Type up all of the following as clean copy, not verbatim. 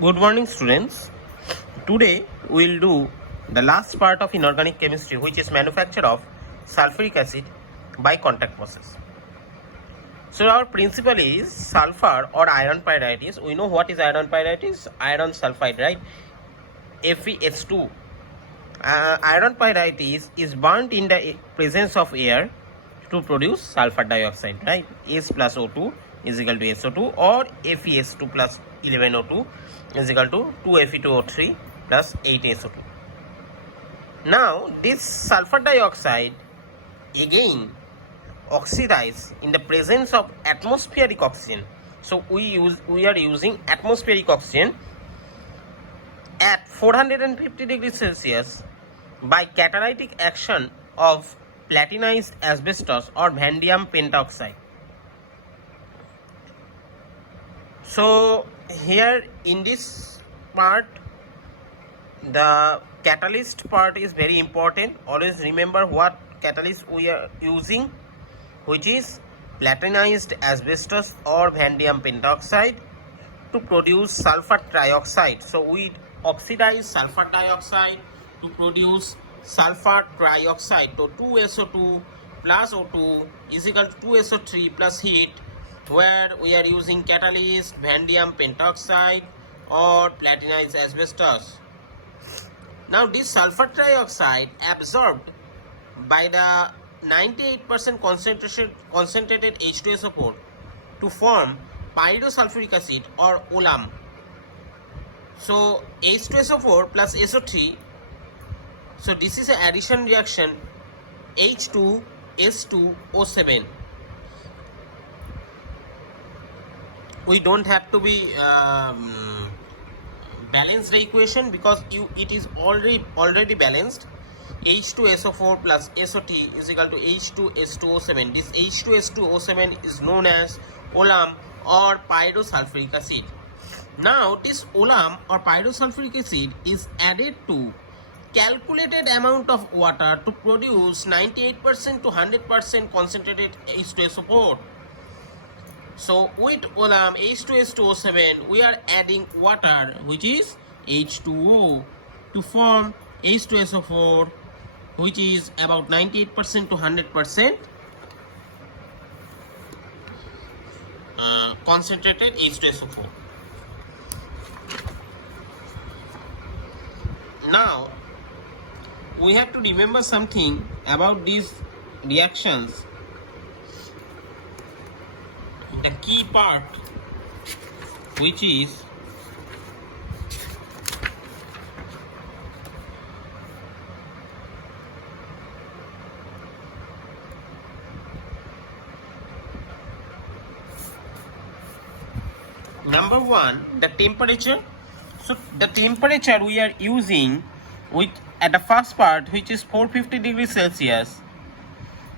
Good morning, students. Today we will do the last part of inorganic chemistry, which is manufacture of sulfuric acid by contact process. So our principle is sulfur or iron pyrites. We know what is iron pyrites? Iron sulfide, right? FeS2. Iron pyrites is burnt in the presence of air to produce sulfur dioxide, right? S plus O2 is equal to SO2, or FeS2 plus 11O2 is equal to 2Fe2O3 plus 8SO2. Now this sulfur dioxide again oxidize in the presence of atmospheric oxygen. So we are using atmospheric oxygen at 450 degrees Celsius by catalytic action of platinized asbestos or vanadium pentoxide. So here in this part, the catalyst part is very important. Always remember what catalyst we are using, which is platinized asbestos or vanadium pentoxide to produce sulfur trioxide. So we oxidize sulfur dioxide to produce sulfur trioxide. So 2SO2 plus O2 is equal to 2SO3 plus heat, where we are using catalyst vanadium pentoxide or platinized asbestos. Now this sulfur trioxide absorbed by the 98% concentrated H2SO4 to form pyrosulfuric acid or OLAM. So H2SO4 plus SO3, so this is an addition reaction H2SO4. We don't have to be balance the equation because it is already balanced. H2SO4 plus SO3 is equal to H2S2O7. This H2S2O7 is known as OLAM or pyrosulfuric acid. Now this OLAM or pyrosulfuric acid is added to calculated amount of water to produce 98% to 100% concentrated H2SO4. So with OLAM H2S2O7 we are adding water, which is H2O, to form H2SO4, which is about 98% to 100% concentrated H2SO4. Now we have to remember something about these reactions. The key part, which is number one, the temperature. So the temperature we are using at the first part, which is 450 degrees Celsius,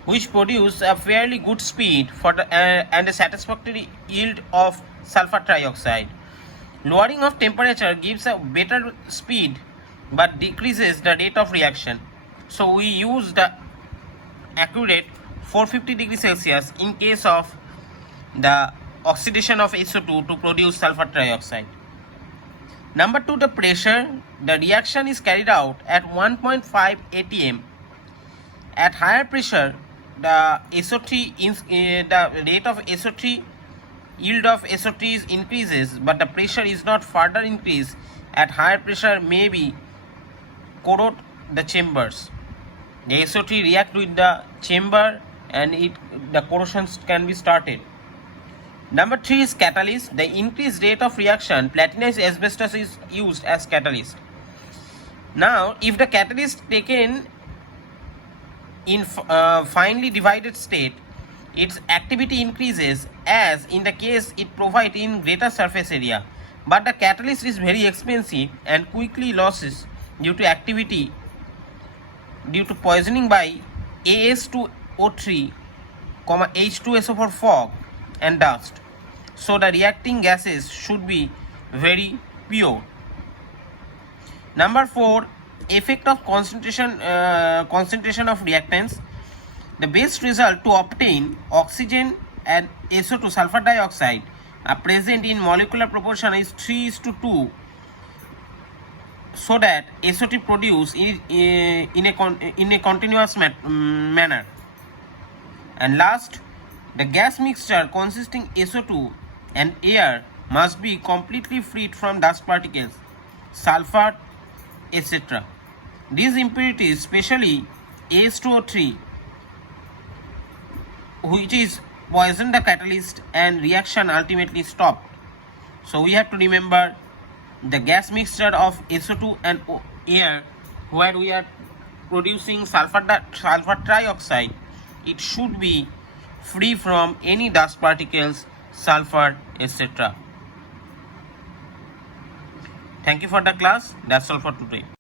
which produce a fairly good speed for the, and a satisfactory yield of sulfur trioxide. Lowering of temperature gives a better speed but decreases the rate of reaction. So we use the accurate 450 degrees Celsius in case of the oxidation of SO2 to produce sulfur trioxide. Number two, the pressure. The reaction is carried out at 1.5 atm. At higher pressure, the SO3 the rate of SO3 yield of SO3 increases, but the pressure is not further increased. At higher pressure may be corrode the chambers. The SO3 react with the chamber and the corrosions can be started. Number three is catalyst. The increased rate of reaction, platinized asbestos is used as catalyst. Now if the catalyst taken in finely divided state, its activity increases, as in the case it provides in greater surface area, but the catalyst is very expensive and quickly loses due to activity due to poisoning by As2O3, H2SO4 fog and dust. So the reacting gases should be very pure. Number four, effect of concentration of reactants. The best result to obtain oxygen and SO2 sulfur dioxide are present in molecular proportion is 3:2 so that SO2 produced in a continuous manner. And last, the gas mixture consisting SO2 and air must be completely freed from dust particles, sulfur, etc. These impurities, especially H2O3, which is poison the catalyst and reaction ultimately stopped. So we have to remember the gas mixture of SO2 and air, where we are producing sulfur trioxide, it should be free from any dust particles, sulfur, etc. Thank you for the class. That's all for today.